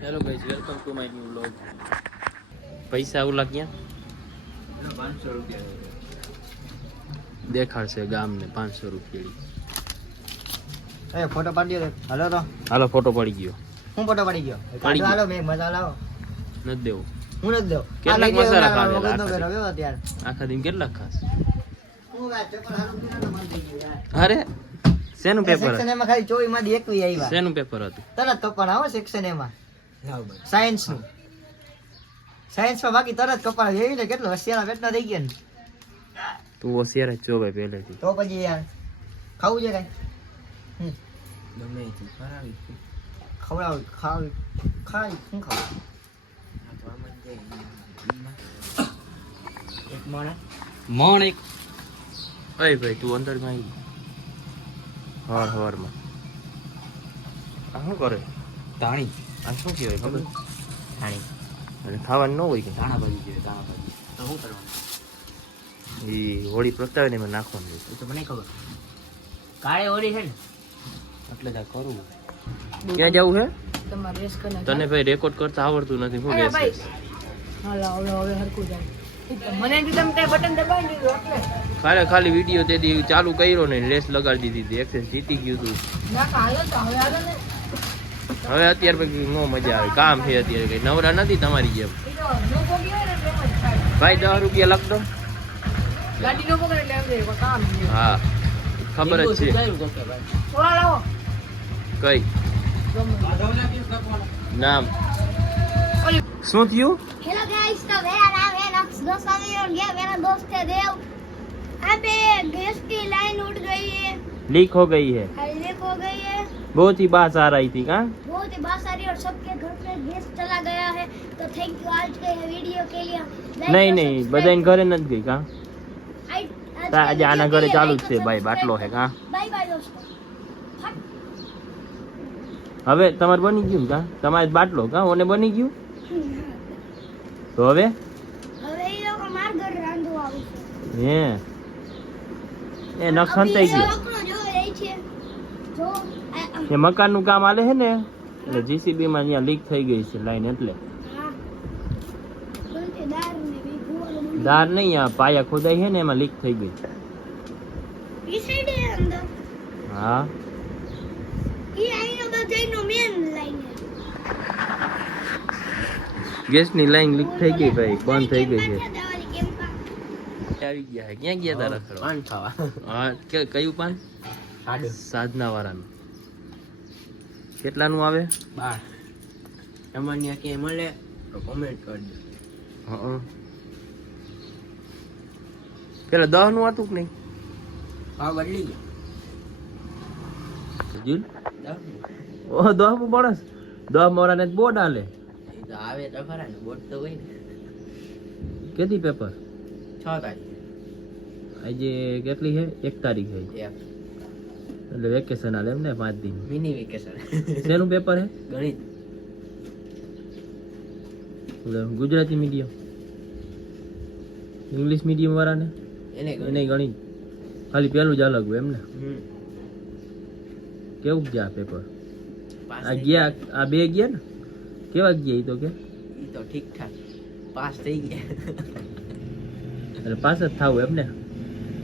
Hello guys, welcome to my new vlog. પૈસા ઓલા ક્યાં? 500 રૂપિયા દેખાડશે ગામને 500 રૂપિયા. એ ફોટો પાડી દો. હાલો તો હાલો, ફોટો પડી ગયો. હું ફોટો પાડી ગયો. પાડી ગયો. હાલો મેં મજા લાવો. નથી દેવો. હું નથી દઉં. કેટલાક મસાલા ખાધેલા અત્યારે આખા દિન કેટલાક ખાસ? હું વાત ચપલ હારું પીના મન થઈ ગયું યાર. અરે શેનું પેપર સેક્શન એમાં ખાલી 24 માંથી 21 આવ્યા. શેનું પેપર હતું? તરત કપાળ આવો સેક્શન એમાં. સાયન્સ નું. સાયન્સ માં બાકી તરત કપાળ એવી ને કેટલો હોશિયાર પેટના થઈ ગયા ને. તું હોશિયાર જ છો ભાઈ પહેલેથી. તો પછી યાર ખાવું છે કઈ? ગમે તું ખરાવી ખવડાવ ખાઈ શું ખાવ? એક માણસ મણ એક. અય ભાઈ તું અંદર માં આવી હવારમાં આ શું કરે? ધાણી. આ શું કહેવાય ખબર? ધાણી. અને ખાવાનું ન હોય કે દાણા ભાજી કહેવાય. દાણા ભાજી તો શું કરવાનું? એ હોળી પ્રગટાવે ને એમાં નાખવાનું. એ તો મને ખબર. કાળે હોળી છે ને એટલે જ આ કરવું. ક્યાં જવું છે તમારે રેસ કરી તને? ભાઈ રેકોર્ડ કરતા આવડતું નથી. હું રેસ ભાઈ હાલો હવે હરકું જાય. મને કીધું તમે બટન દબાવી દીધું એટલે ખાલી વિડીયો તેથી ચાલુ કર્યો ને રેસ લગાડી દીધી. એક્સેસ જીતી ગયું તું. ના હાલો તો હવે હાલો ને. હવે અત્યારે પછી નો મજા આવે. કામ છે અત્યારે કઈ નવરા નથી તમારી જેમ. નો પોગી હોય ને એટલે એમ જ થાય. ભાઈ 10 રૂપિયા લખ દો. ગાડી નો પકડે એટલે એમ જાય કામ છે. હા ખબર જ છે. થોડા લાવો કઈ નામ શું થયું? हेलो गाइस, तो मेरा नाम है नक्स दोस्तानी और ये मेरा दोस्त है देव. यहाँ पे गैस की लाइन उठ गई है, लीक हो गई है. लीक हो गई है, बहुत ही बात आ रही थी का? बहुत ही बात आ रही है और सबके घर पे गैस चला गया है. तो थैंक यू आज के वीडियो के लिए. नहीं नहीं બધાને ઘરે નથી ગઈ કા? આજે આના ઘરે ચાલુ જ છે ભાઈ. બાટલો હે કા? बाय बाय दोस्तों. હવે તમારે બની ગયું કા? તમારે બાટલો કા ઓને બની ગયું તો હવે હવે એ લોકો માર ઘર રાંધવા આવશે. હે એ નખન થઈ ગયું. આપણો જો રહી છે જો એ મકાનનું કામ આલે છે ને એટલે જીસીબી માં અહીંયા લીક થઈ ગઈ છે લાઈન. એટલે હા બોલતે દાર ને બી ગુવાનો દાર નહીં, આ પાયા ખોદાઈ છે ને એમાં લીક થઈ ગઈ. ઈ સાઈડ હે અંદર હા ઈ આઈનો બધાયનો મેન લાઈન હે. ગેસની લાઈન લીક થઈ ગઈ ભાઈ. બંધ થઈ ગઈ છે. દવાની કેમ્પા આવી ગયા છે. ક્યાં ગયા તા રખડવા? પાન ખાવા. હા કયું પાન? સાધના વાળાનું. કેટલાનું આવે? 12 તમને કે મળે તો કોમેન્ટ કરજો. હા પેલા 10 નું હતું કે નહીં? ભાવ બદલી ગયો. જીલ ઓ 10 નું પડસ. 10 મોરાને બોર્ડ આલે. એ તો આવે તો ખરા ને બોટ તો હોય ને. કેટલી પેપર? 6 તારીખ આજે કેટલી છે? 1 તારીખ છે. એટલે વેકેશન આલે એમ ને 5 દિન. Mini vacation. શેનું પેપર હે? ગણિત. ગુજરાતી મીડિયમ ઇંગ્લિશ મીડિયમ વાળાને એને એને ગણિત ખાલી પેલું જ અલગ હોય એમ ને? કેવું ગયા પેપર? આ ગયા આ બે ગયા ને? કેવા ગયા ઈ તો કે? ઈ તો ઠીક ઠાક પાસ થઈ ગયા. એટલે પાસ જ થાવ એમ ને?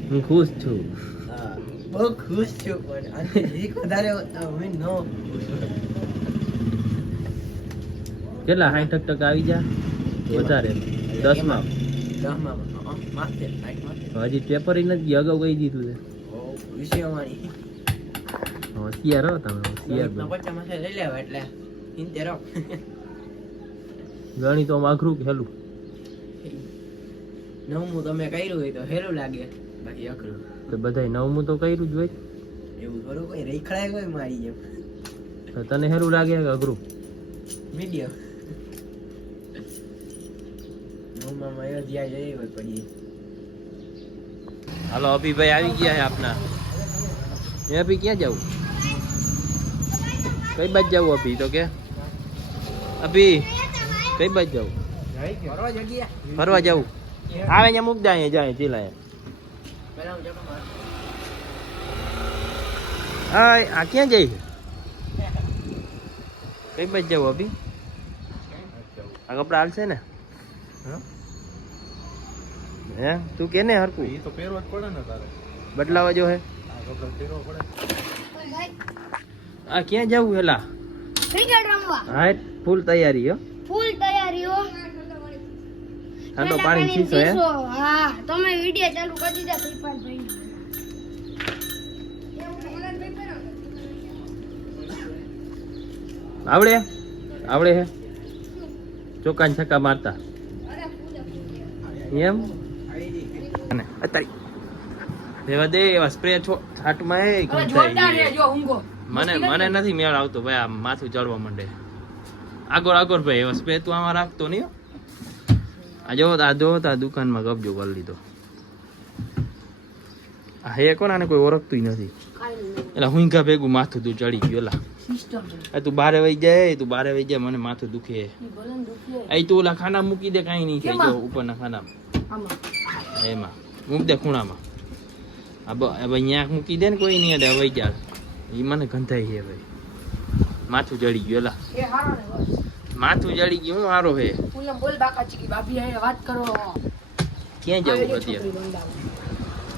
હું ખુશ છું. હા બહુ ખુશ છું પણ આજે એક વધારે અમે નો કેટલા 60% આવી જા વધારે 10 માં. 10 માં માથે 60 માથે હજી પેપર ઈ નથી ગયા. અગાઉ કહી દીધું છે. ઓ વિષયવાળી હોશિયાર હો તમે. હોશિયાર ગણિતના પટ્ટા માથે લઈ લેવા એટલે ઇન્તે રહો. ગણિત તો આઘરું કે હેલું? નવમું તમે કર્યું હોય તો હેરું લાગે બાકી અઘરું. તો બધાય 9મું તો કર્યું જ હોય. એવું થોડું કોઈ રેખડાય હોય મારી જેમ. તો તને હેલું લાગે કે અઘરું? મીડિયમ. નવમાં અયોધ્યા જઈ હોય પડી. હાલો અભિભાઈ આવી ગયા છે આપના. એ અભી ક્યાં જવું? કઈ બાજુ જવું અભી? તો કે અભી કઈ બાજુ જવું? ફરવા જવું. આવે અહીંયા મૂક દે. અહીંયા જાય ચીલા. પેલા હું જતો માર. આ ક્યાં જાય છે? કઈ બાજુ જવું અભી? આ કપડા હાલશે ને હે તું કે ને હરકું એ તો પહેરવા જ પડે ને તારે બદલાવા જો હે આ કપડા પહેરવા પડે આ ક્યાં જવું હેલા ક્રિકેટ રમવા હા ફૂલ તૈયારી હો ફૂલ તૈયારીઓ ઠંડો પાણી છીસો હે હા તમે વિડિયો ચાલુ કરી દીધા કૃપાલ ભાઈ આવડે આવડે હે ચોકા ને છક્કા મારતા એમ અને અત્યારે દેવા દે એવા સ્પ્રે છાટમાં એ મને મને નથી મેળ આવતો ભાઈ આ માથું ચડવા માંડે આગળ આગળ ભાઈ એવા સ્પ્રે તું આમાં રાખતો નહીં હો. આ જો આ દુકાનમાં કબજો કરી લીધો આ હે કોણ આને કોઈ ઓળખતું નથી એટલે હુંગા ભેગું માથું તું ચડી ગયું એલા તું બારે વહી જાય મને માથું દુખે અહીં તું ઓલા ખાના મૂકી દે કાંઈ નહીં થાય જો ઉપરના ખાનામાં એમાં મૂક દે ખૂણામાં ભાઈ ન્યાક મૂકી દે ને કોઈ નહીં અડે વહી જાય એ મને ગંધાઈ છે ભાઈ માથું જડી ગયું એલા માથું જડી ગયું હું હારો હે ક્યાં જવું અત્યારે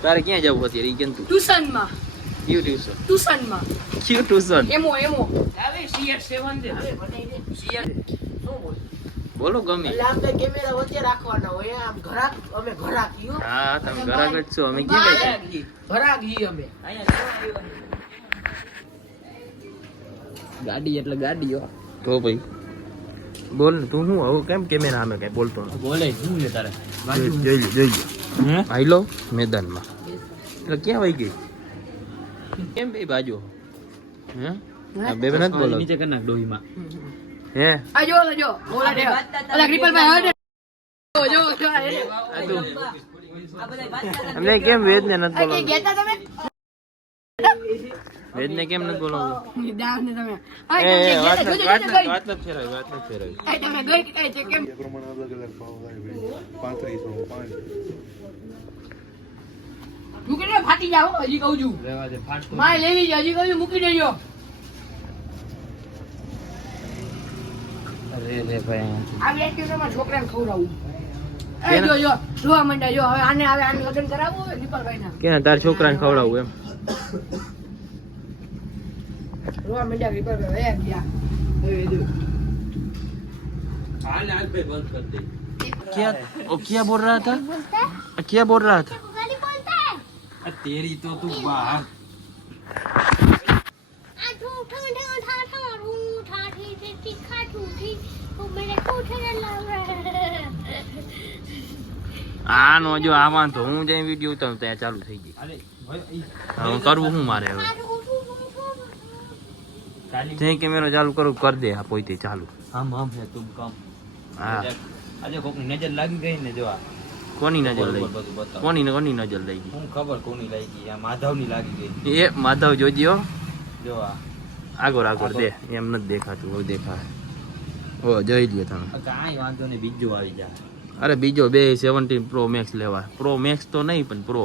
તારે ક્યાં જવું અત્યારે ઈ કેમ તું ટ્યુશનમાં કયું ટ્યુશન ટ્યુશનમાં કયું ટ્યુશન એમો બોલો ગમે એટલે આપણે કેમેરા વચ્ચે રાખવાના હોય આમ ઘરાક અમે ઘરાક ઈયો હા તમે ઘરાક જ છો અમે ક્યાં ઘરાક ઈ અમે ગાડી એટલે ગાડી તો ભાઈ બોલ ને તું શું હવે કેમ કેમેરા સામે કઈ બોલતો નથી બોલે શું છે તારે જોઈ લો આઈ લો મેદાનમાં એટલે ક્યાં વહી ગઈ કેમ બે બાજુ હે આ બે નથી બોલો નીચે કર નાખ ડોહીમાં હે આ જો ઓલા દે ઓલા કૃપાલભાઈ હવે જો અમને કેમ વેદને નથી બોલો ગેતા તમે વેદને કેમ નથી બોલો દાવ ને તમે વાત નથી ફેરવી આ તમે ગઈ કઈ છે કેમ એ પ્રમાણે અલગ અલગ ભાવ થાય ભાઈ 3500 મૂકી દે ફાટી જાવ હજી કહું છું રહેવા દે ફાટતો માય લેવી છે હજી કહું છું મૂકી દેજો અરે રે ભાઈ આ વેક્યુમમાં છોકરાને ખવડાવું એ જો જોવા માંડ્યા જો હવે આને લગ્ન કરાવવું હોય દીપલભાઈ ના કે તાર છોકરાને ખવડાવું એમ જોવા માંડ્યા દીપલભાઈ એ ગયા क्या बोल रहा था क्या बोल रहा था गाली बोलता है तेरी तो तू बाहर आठू ठा ठा ठा रू ठा ठी ठी ठी खा ठू ठी वो मेरे को ठेला लग આ નો જો આમાં તો હું જઈ વિડિયો ઉતારું ત્યાં ચાલુ થઈ ગઈ હવે કરવું શું મારે હવે જે કેમેરો ચાલુ કરું કર દે આ પોતે ચાલુ हम है तुम कम હા આજે કોકની નજર લાગી ગઈ ને જો આ કોની નજર લઈ બધું બતાવો કોની નજર લઈ હું ખબર કોની લાગી આ માધવની લાગી ગઈ ગઈ એ માધવ જોજો જો આ આગળ દે એમ નથી દેખાતું હવે દેખાય ઓ જોઈ લ્યો તમે કાંઈ વાંધો નહીં બીજું આવી જાય અરે બીજો બે 17 પ્રો મેક્સ લેવા પ્રો મેક્સ તો નહીં પણ પ્રો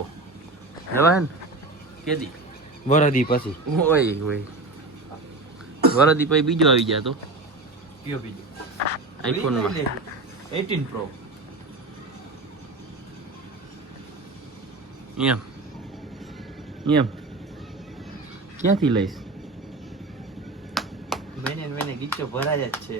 લેવાય ને કેદી વરદી પછી ઓય વરદી પછી બીજો આવી જાય તો કયો બીજું આઈફોન માં 18 પ્રો એમ ક્યાંથી લઈશ મહિને ગીચો ભરાય જ છે